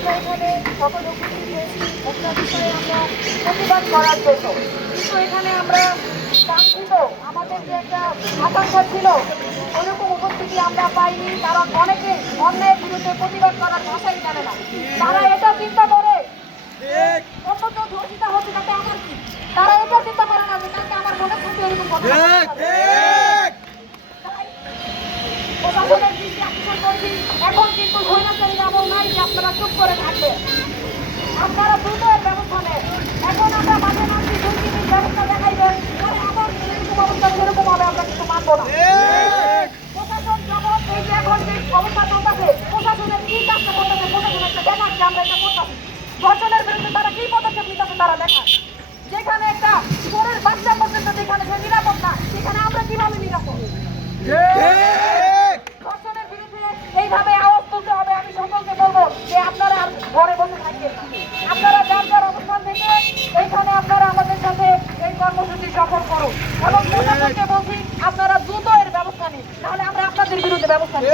আমরা এখানে সকল উপস্থিত হয়েছি একটা বিষয়ে আমরা প্রতিবাদ করার জন্য, কিন্তু এখানে আমরা কাঙ্ক্ষিত আমাদের যে একটা আকাঙ্ক্ষা ছিল ওরকম উপস্থিতি আমরা পাইনি, কারণ অনেকে অন্যায়ের বিরুদ্ধে প্রতিবাদ করার ভাষাই জানে না। তারা এটা চিন্তা করে অন্য কেউ ধর্ষিতা হচ্ছে তাতে আমার কি, তারা এটা চিন্তা করে না যে কালকে আমার মনে থাকবে এরকম কথা। প্রশাসনের দৃষ্টি আকর্ষণ করছি, এখন কিন্তু স্বৈরাচারীর আমল নাই যে আপনারা চুপ করে থাকবেন, আপনারা দ্রুত এর ব্যবস্থা নেন। এখন আমরা মাঝে মাঝে দুর্নীতির ব্যবস্থা দেখাইবেন, পরে আবার যেরকম অবস্থা সেরকম হবে, আমরা কিন্তু মানবো না। প্রশাসন যখন এই যে এখন যে অবস্থা চলতেছে, প্রশাসনের কি কাজটা করতেছে, প্রশাসন একটা দেখাচ্ছে আমরা এটা করতেছি, ধর্ষণের বিরুদ্ধে তারা কি পদক্ষেপ নিতেছে তারা দেখান। যেখানে একটা চোরের বাচ্চা পর্যন্ত যেখানে সে নিরাপদ না, সেখানে আমরা কিভাবে নিরাপদ? ধর্ষণের বিরুদ্ধে এইভাবে আওয়াজ তুলতে হবে। আমি সকলকে বলবো যে আপনারা আর ঘরে বসে থাকবেন না, আপনারা যার যার অবস্থান থেকে এইখানে আপনারা আমাদের সাথে এই কর্মসূচি সফল করুন, এবং প্রশাসনকে বলছি আপনারা দ্রুত এর ব্যবস্থা নিন, তাহলে আমরা আপনাদের বিরুদ্ধে ব্যবস্থা নিই।